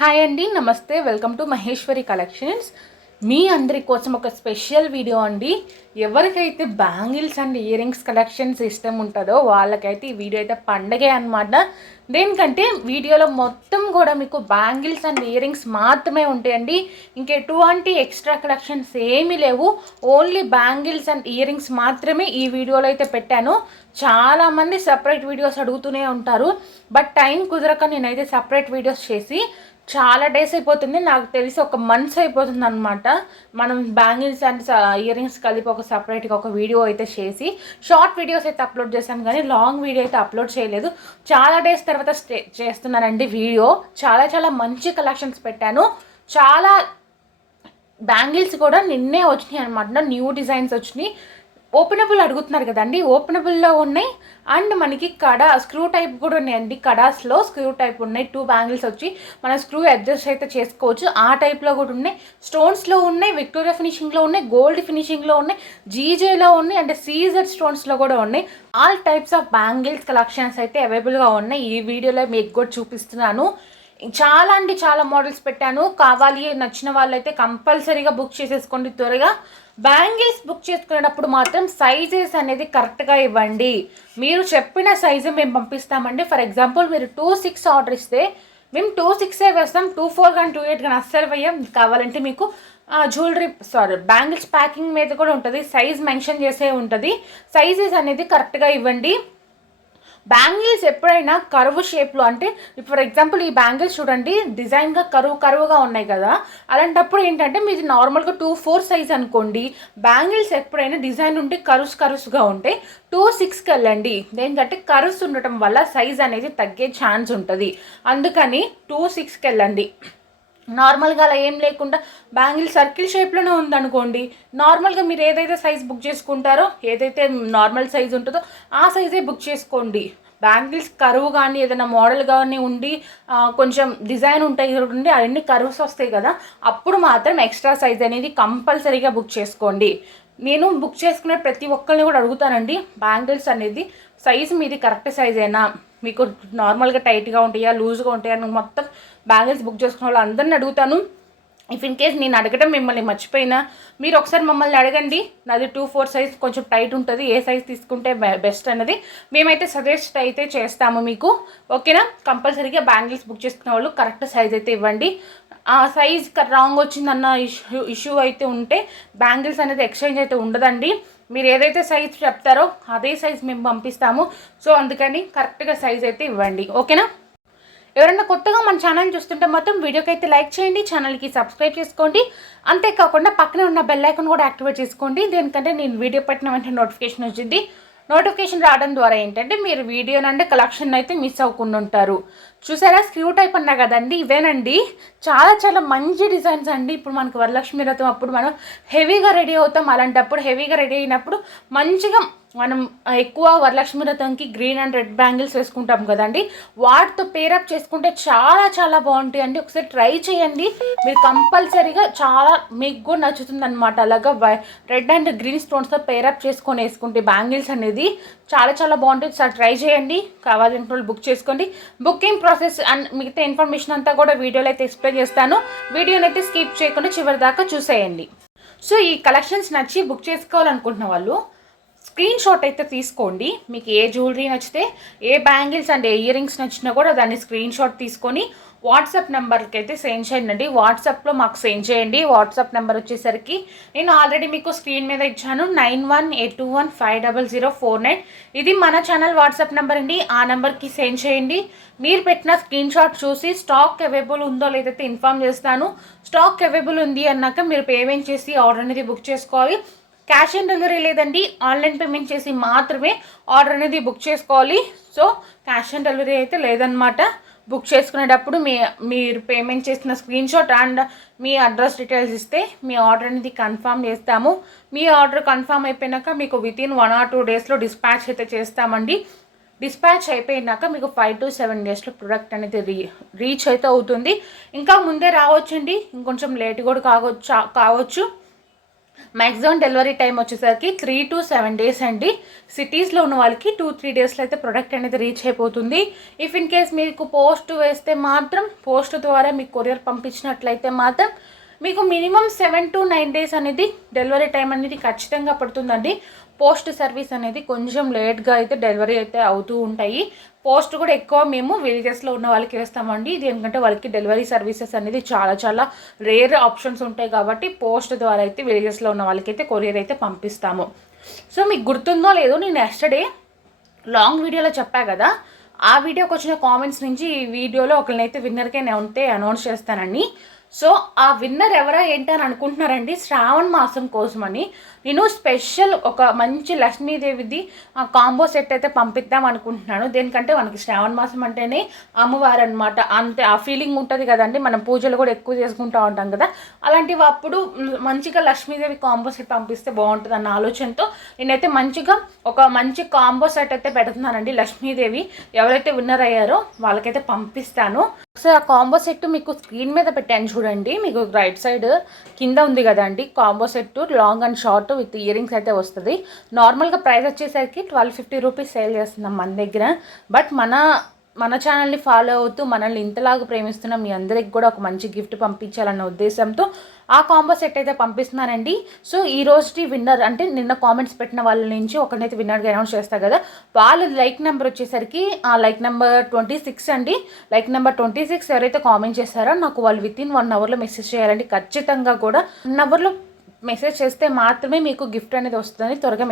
Hi అండి, నమస్తే. Welcome to Maheshwari collections. మీ అందరి కోసం ఒక స్పెషల్ వీడియో అండి. ఎవరికైతే bangles and earrings collections ఇష్టం ఉంటుందో వాళ్ళకైతే ఈ వీడియో అయితే పండగే అనమాట. దేనికంటే వీడియోలో మొత్తం కూడా మీకు బ్యాంగిల్స్ అండ్ ఇయర్ రింగ్స్ మాత్రమే ఉంటాయండి. ఇంకెటువంటి ఎక్స్ట్రా కలెక్షన్స్ ఏమీ లేవు. Only bangles and ear rings మాత్రమే ఈ వీడియోలో అయితే పెట్టాను. చాలామంది సపరేట్ వీడియోస్ అడుగుతూనే ఉంటారు, బట్ టైం కుదరక నేనైతే సపరేట్ వీడియోస్ చేసి చాలా డేస్ అయిపోతుంది, నాకు తెలిసి ఒక మంత్స్ అయిపోతుంది అనమాట. మనం బ్యాంగిల్స్ అండ్ ఇయర్ రింగ్స్ కలిపి ఒక సపరేట్గా ఒక వీడియో అయితే చేసి షార్ట్ వీడియోస్ అయితే అప్లోడ్ చేశాను, కానీ లాంగ్ వీడియో అయితే అప్లోడ్ చేయలేదు. చాలా డేస్ తర్వాత చేస్తున్నానండి వీడియో. చాలా చాలా మంచి కలెక్షన్స్ పెట్టాను. చాలా బ్యాంగిల్స్ కూడా నిన్నే వచ్చినాయి అనమాట, న్యూ డిజైన్స్ వచ్చినాయి. ఓపెనబుల్ అడుగుతున్నారు కదండి, ఓపెనబుల్లో ఉన్నాయి. అండ్ మనకి స్క్రూ టైప్ కూడా ఉన్నాయండి. కడాస్లో స్క్రూ టైప్ ఉన్నాయి. 2 బ్యాంగిల్స్ వచ్చి మనం స్క్రూ అడ్జస్ట్ అయితే చేసుకోవచ్చు. ఆ టైప్లో కూడా ఉన్నాయి. స్టోన్స్లో ఉన్నాయి, విక్టోరియా ఫినిషింగ్లో ఉన్నాయి, గోల్డ్ ఫినిషింగ్లో ఉన్నాయి, జీజేలో ఉన్నాయి, అండ్ సీజెడ్ స్టోన్స్లో కూడా ఉన్నాయి. All types of bangles collections అయితే అవైలబుల్గా ఉన్నాయి. ఈ వీడియోలో మీకు కూడా చూపిస్తున్నాను. చాలా అండి, చాలా మోడల్స్ పెట్టాను. కావాలి నచ్చిన వాళ్ళైతే కంపల్సరీగా బుక్ చేసేసుకోండి త్వరగా. బ్యాంగిల్స్ బుక్ చేసుకునేటప్పుడు మాత్రం సైజెస్ అనేది కరెక్ట్గా ఇవ్వండి. మీరు చెప్పిన సైజు మేము పంపిస్తామండి. ఫర్ ఎగ్జాంపుల్ మీరు 2-6 ఆర్డర్ ఇస్తే మేము 2-6 వేస్తాం. 2-4 కానీ 2-8 కానీ అస్సలు వేయం. కావాలంటే మీకు బ్యాంగిల్స్ ప్యాకింగ్ మీద కూడా ఉంటుంది, సైజ్ మెన్షన్ చేసే ఉంటుంది. సైజెస్ అనేది కరెక్ట్గా ఇవ్వండి. బ్యాంగిల్స్ ఎప్పుడైనా కరువు షేప్లో, అంటే ఫర్ ఎగ్జాంపుల్ ఈ బ్యాంగిల్స్ చూడండి, డిజైన్గా కరువుగా ఉన్నాయి కదా, అలాంటప్పుడు ఏంటంటే మీది నార్మల్గా 2-4 సైజ్ అనుకోండి. బ్యాంగిల్స్ ఎప్పుడైనా డిజైన్ ఉంటే కరుసుగా ఉంటే 2-6కి వెళ్ళండి. ఏంటంటే కరుసు ఉండటం వల్ల సైజ్ అనేది తగ్గే ఛాన్స్ ఉంటుంది. అందుకని 2-6కి వెళ్ళండి. నార్మల్గా అలా ఏం లేకుండా బ్యాంగిల్ సర్కిల్ షేప్లోనే ఉందనుకోండి, నార్మల్గా మీరు ఏదైతే సైజ్ బుక్ చేసుకుంటారో, ఏదైతే నార్మల్ సైజ్ ఉంటుందో ఆ సైజే బుక్ చేసుకోండి. బ్యాంగిల్స్ కరువు కానీ ఏదైనా మోడల్ కానీ ఉండి కొంచెం డిజైన్ ఉంటాయి చూడండి, అవన్నీ కరువుస్ వస్తాయి కదా, అప్పుడు మాత్రం ఎక్స్ట్రా సైజ్ అనేది కంపల్సరీగా బుక్ చేసుకోండి. నేను బుక్ చేసుకునే ప్రతి ఒక్కరిని కూడా అడుగుతానండి, బ్యాంగిల్స్ అనేది సైజు మీది కరెక్ట్ సైజేనా, మీకు నార్మల్గా టైట్గా ఉంటాయా, లూజ్గా ఉంటాయా, మొత్తం బ్యాంగిల్స్ బుక్ చేసుకునే వాళ్ళు అందరిని అడుగుతాను. ఇఫ్ ఇన్ కేస్ నేను అడగడం మిమ్మల్ని మర్చిపోయినా మీరు ఒకసారి మమ్మల్ని అడగండి. నాది 2-4 సైజ్ కొంచెం టైట్ ఉంటుంది, ఏ సైజ్ తీసుకుంటే బెస్ట్ అన్నది మేమైతే సజెస్ట్ అయితే చేస్తాము మీకు. ఓకేనా? కంపల్సరీగా బ్యాంగిల్స్ బుక్ చేసుకునే వాళ్ళు కరెక్ట్ సైజ్ అయితే ఇవ్వండి. ఆ సైజ్ రాంగ్ వచ్చిందన్న ఇష్యూ అయితే ఉంటే బ్యాంగిల్స్ అనేది ఎక్స్చేంజ్ అయితే ఉండదండి. మీరు ఏదైతే సైజ్ చెప్తారో అదే సైజ్ మేము పంపిస్తాము. సో అందుకని కరెక్ట్గా సైజ్ అయితే ఇవ్వండి. ఓకేనా? ఎవరైనా కొత్తగా మన ఛానల్ చూస్తుంటే మాత్రం వీడియోకి అయితే లైక్ చేయండి, ఛానల్కి సబ్స్క్రైబ్ చేసుకోండి. అంతేకాకుండా పక్కనే ఉన్న బెల్ ఐకాన్ కూడా యాక్టివేట్ చేసుకోండి. దేనికంటే నేను వీడియో పెట్టిన వెంటనే నోటిఫికేషన్ వచ్చింది. నోటిఫికేషన్ రావడం ద్వారా ఏంటంటే మీరు వీడియో నుండి కలెక్షన్ అయితే మిస్ అవ్వకుండా ఉంటారు. చూసారా, స్క్రూ టైప్ అన్నా కదండి, ఇవేనండి. చాలా చాలా మంచి డిజైన్స్ అండి. ఇప్పుడు మనకు వరలక్ష్మి వ్రతం అప్పుడు మనం హెవీగా రెడీ అవుతాం. అలాంటప్పుడు హెవీగా రెడీ అయినప్పుడు మంచిగా మనం ఎక్కువ వరలక్ష్మి వ్రతంకి గ్రీన్ అండ్ రెడ్ బ్యాంగిల్స్ వేసుకుంటాం కదండి, వాటితో పేరప్ చేసుకుంటే చాలా చాలా బాగుంటాయి అండి. ఒకసారి ట్రై చేయండి, మీరు కంపల్సరీగా చాలా మీకు కూడా నచ్చుతుంది అనమాట. అలాగా రెడ్ అండ్ గ్రీన్ స్టోన్స్తో పేరప్ చేసుకొని వేసుకుంటే బ్యాంగిల్స్ అనేది చాలా చాలా బాగుంటుంది. సార్ ట్రై చేయండి, కావాలంటే వాళ్ళు బుక్ చేసుకోండి. బుకింగ్ ప్రాసెస్ అండ్ మిగతా ఇన్ఫర్మేషన్ అంతా కూడా వీడియోలో అయితే ఎక్స్ప్లెయిన్ చేస్తాను. వీడియోని అయితే స్కిప్ చేయకుండా చివరి దాకా చూసేయండి. సో ఈ కలెక్షన్స్ నచ్చి బుక్ చేసుకోవాలనుకుంటున్న వాళ్ళు స్క్రీన్ షాట్ అయితే తీసుకోండి. మీకు ఏ జ్యువెలరీ నచ్చితే, ఏ బ్యాంగిల్స్ అండ్ ఏ ఇయర్ రింగ్స్ నచ్చినా కూడా దాన్ని స్క్రీన్ షాట్ తీసుకొని వాట్సాప్ నెంబర్కి అయితే సెండ్ చేయండి. వాట్సాప్లో మాకు సెండ్ చేయండి. వాట్సాప్ నెంబర్ వచ్చేసరికి నేను ఆల్రెడీ మీకు స్క్రీన్ మీద ఇచ్చాను, 9182150049. ఇది మన ఛానల్ వాట్సాప్ నెంబర్ అండి. ఆ నెంబర్కి సెండ్ చేయండి. మీరు పెట్టిన స్క్రీన్ షాట్ చూసి స్టాక్ అవైలబుల్ ఉందో లేదైతే ఇన్ఫామ్ చేస్తాను. స్టాక్ అవైలబుల్ ఉంది అన్నాక మీరు పేమెంట్ చేసి ఆర్డర్ అనేది బుక్ చేసుకోవాలి. క్యాష్ ఆన్ డెలివరీ లేదండి, ఆన్లైన్ పేమెంట్ చేసి మాత్రమే ఆర్డర్ అనేది బుక్ చేసుకోవాలి. సో క్యాష్ ఆన్ డెలివరీ అయితే లేదనమాట. బుక్ చేసుకునేటప్పుడు మీరు పేమెంట్ చేసిన screen shot and me address details ఇస్తే మీ ఆర్డర్ అనేది కన్ఫర్మ్ చేస్తాము. మీ ఆర్డర్ కన్ఫర్మ్ అయిపోయినాక మీకు వితిన్ 1 or 2 డేస్లో డిస్పాచ్ అయితే చేస్తామండి. డిస్పాచ్ అయిపోయినాక మీకు 5 to 7 డేస్లో ప్రొడక్ట్ అనేది రీచ్ అయితే అవుతుంది. ఇంకా ముందే రావచ్చండి, ఇంకొంచెం లేట్ కూడా కావచ్చు. మ్యాక్సిమం డెలివరీ టైం వచ్చేసరికి 3 to 7 డేస్ అండి. సిటీస్లో ఉన్న వాళ్ళకి 2-3 డేస్లో అయితే ప్రొడక్ట్ అనేది రీచ్ అయిపోతుంది. ఇఫ్ ఇన్ కేస్ మీకు పోస్ట్ వేస్తే మాత్రం, పోస్ట్ ద్వారా మీకు కొరియర్ పంపించినట్లయితే మాత్రం మీకు మినిమం 7 to 9 డేస్ అనేది డెలివరీ టైం అనేది ఖచ్చితంగా పడుతుందండి. పోస్ట్ సర్వీస్ అనేది కొంచెం లేట్గా అయితే డెలివరీ అయితే అవుతూ ఉంటాయి. పోస్ట్ కూడా ఎక్కువ మేము విలేజెస్లో ఉన్న వాళ్ళకి వేస్తామండి. ఇది ఎందుకంటే వాళ్ళకి డెలివరీ సర్వీసెస్ అనేది చాలా చాలా రేర్ ఆప్షన్స్ ఉంటాయి కాబట్టి పోస్ట్ ద్వారా అయితే విలేజెస్లో ఉన్న వాళ్ళకి అయితే కొరియర్ అయితే పంపిస్తాము. సో మీకు గుర్తుందో లేదో, నేను ఎస్టర్డే లాంగ్ వీడియోలో చెప్పా కదా, ఆ వీడియోకి వచ్చిన కామెంట్స్ నుంచి ఈ వీడియోలో ఒకరినైతే విన్నర్కే ఉంటే అనౌన్స్ చేస్తానండి. సో ఆ విన్నర్ ఎవరా ఏంటని అనుకుంటున్నారండి. శ్రావణ మాసం కోసమని నేను స్పెషల్ ఒక మంచి లక్ష్మీదేవిది కాంబో సెట్ అయితే పంపిద్దాం అనుకుంటున్నాను. దేనికంటే మనకి శ్రావణ మాసం అంటేనే అమ్మవారు అనమాట, అంతే ఆ ఫీలింగ్ ఉంటుంది కదండి. మనం పూజలు కూడా ఎక్కువ చేసుకుంటూ ఉంటాం కదా, అలాంటివి అప్పుడు మంచిగా లక్ష్మీదేవి కాంబో సెట్ పంపిస్తే బాగుంటుంది అన్న ఆలోచనతో నేనైతే మంచిగా ఒక మంచి కాంబో సెట్ అయితే పెడుతున్నానండి. లక్ష్మీదేవి ఎవరైతే విన్నర్ అయ్యారో వాళ్ళకైతే పంపిస్తాను. ఒకసారి ఆ కాంబో సెట్ మీకు స్క్రీన్ మీద పెట్టాను చూడండి. మీకు రైట్ సైడ్ కింద ఉంది కదండి combo set, long and short with ear rings అయితే వస్తుంది. నార్మల్గా ప్రైస్ వచ్చేసరికి 1250 రూపీస్ సేల్ చేస్తున్నాం మన దగ్గర. బట్ మన ఛానల్ని ఫాలో అవుతూ మనల్ని ఇంతలాగా ప్రేమిస్తున్న మీ అందరికి కూడా ఒక మంచి గిఫ్ట్ పంపించాలన్న ఉద్దేశంతో ఆ కాంబో సెట్ అయితే పంపిస్తున్నానండి. సో ఈ రోజుకి విన్నర్ అంటే నిన్న కామెంట్స్ పెట్టిన వాళ్ళ నుంచి ఒకరినైతే విన్నర్గా అనౌన్స్ చేస్తారు కదా, వాళ్ళ లైక్ నెంబర్ వచ్చేసరికి ఆ లైక్ నెంబర్ 26 అండి. లైక్ నెంబర్ 26 ఎవరైతే కామెంట్ చేస్తారో నాకు వాళ్ళు వితిన్ 1 అవర్లో మెసేజ్ చేయాలండి. ఖచ్చితంగా కూడా 1 అవర్లో మెసేజ్ చేస్తే మాత్రమే మీకు గిఫ్ట్ అనేది వస్తుంది. త్వరగా